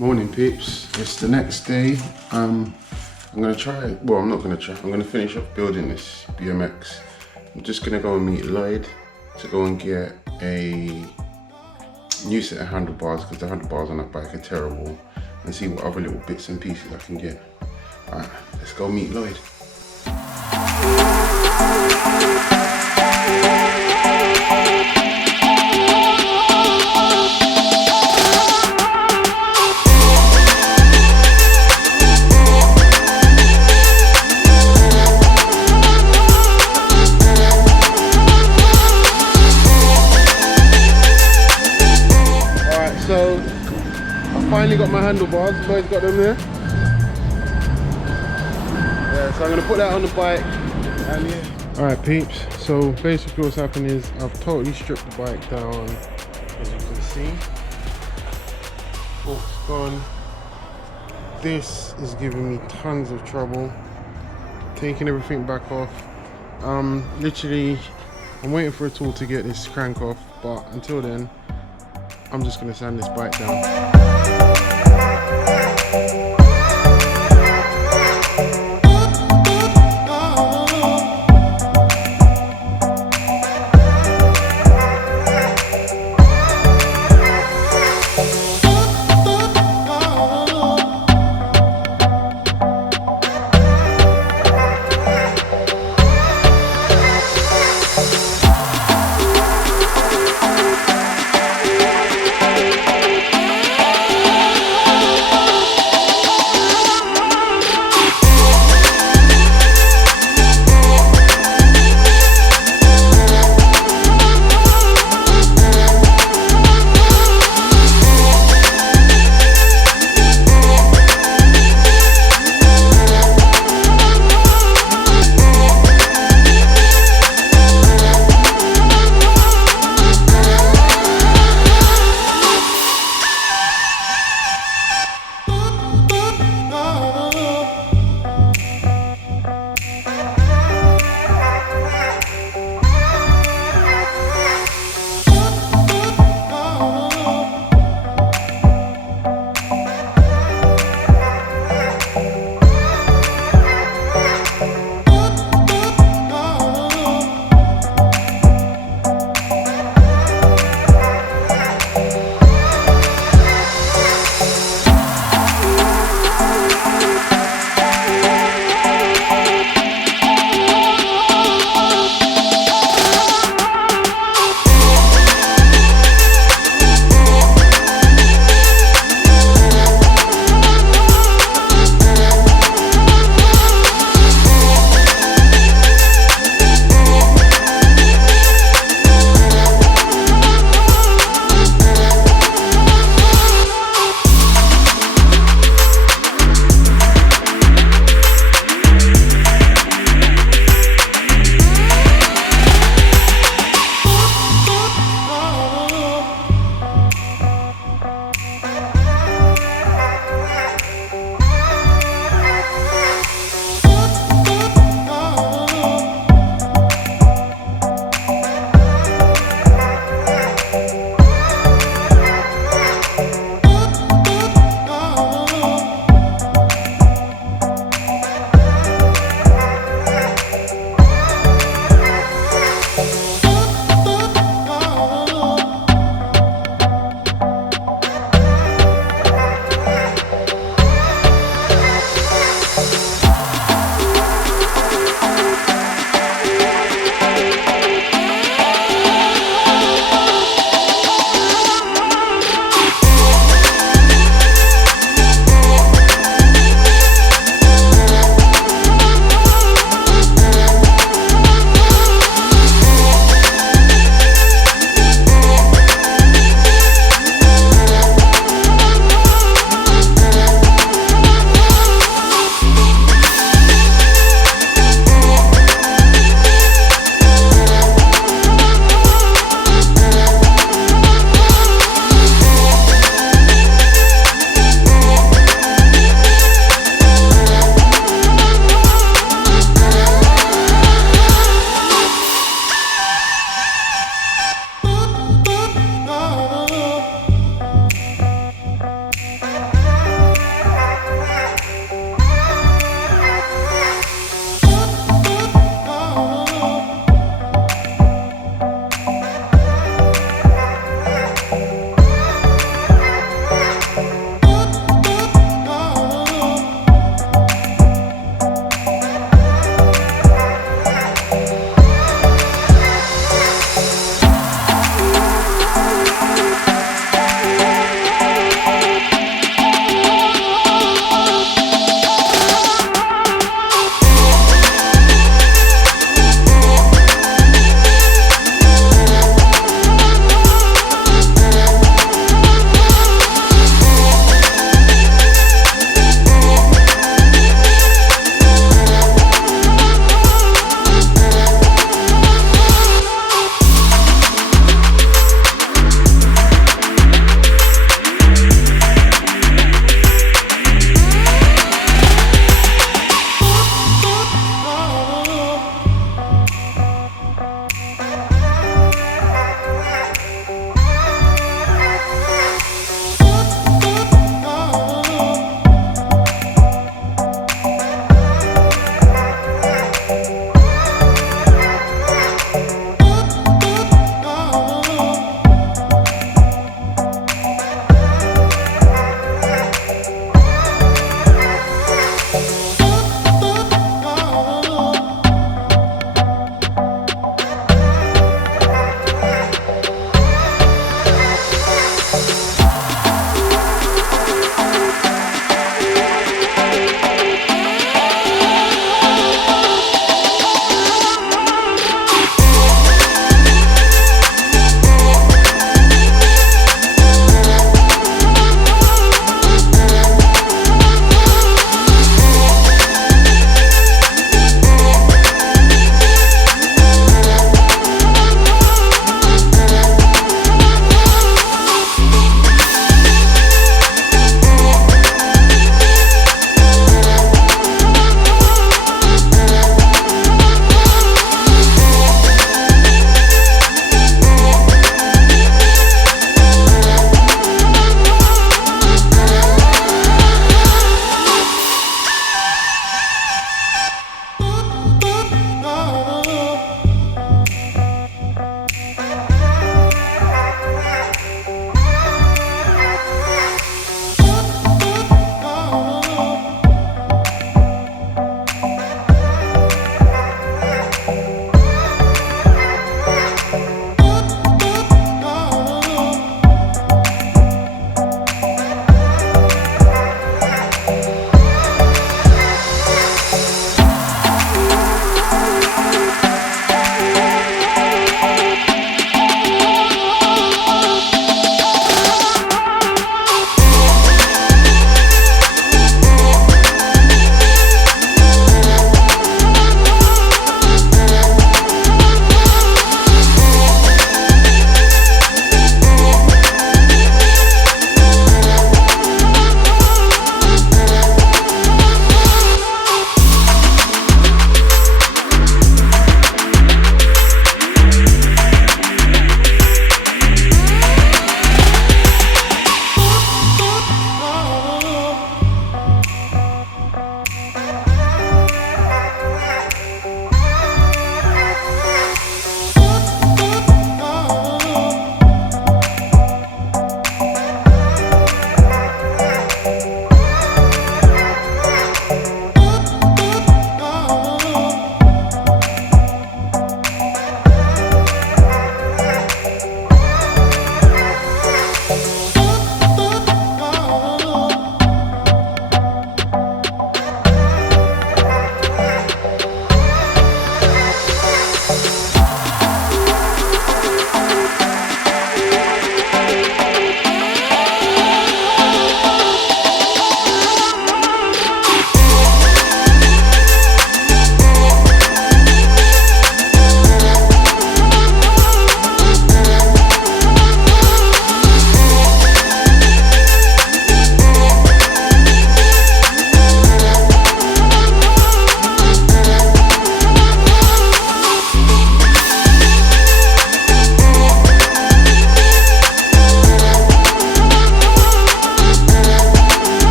Morning peeps, it's the next day. I'm gonna try, well I'm not gonna try, I'm gonna finish off building this BMX. I'm just gonna go and meet Lloyd to go and get a new set of handlebars because the handlebars on that bike are terrible, and see what other little bits and pieces I can get. Alright, let's go meet Lloyd. So, I finally got my handlebars. Lloyd's got them there. Yeah, so I'm gonna put that on the bike. And yeah. Alright peeps, so basically what's happened is I've totally stripped the bike down, as you can see. Fork's gone. This is giving me tons of trouble. Taking everything back off. Literally, I'm waiting for a tool to get this crank off, but until then, I'm just going to sand this bike down.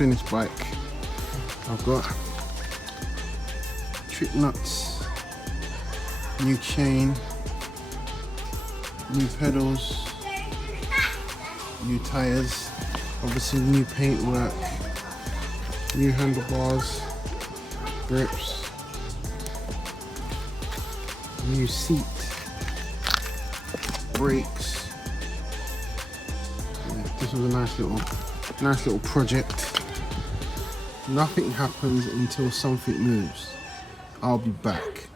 finished bike. I've got trick nuts, new chain, new pedals, new tires, obviously new paintwork, new handlebars, grips, new seat, brakes. Yeah, this was a nice little project. Nothing happens until something moves. I'll be back.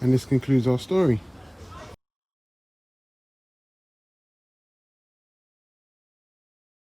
And this concludes our story.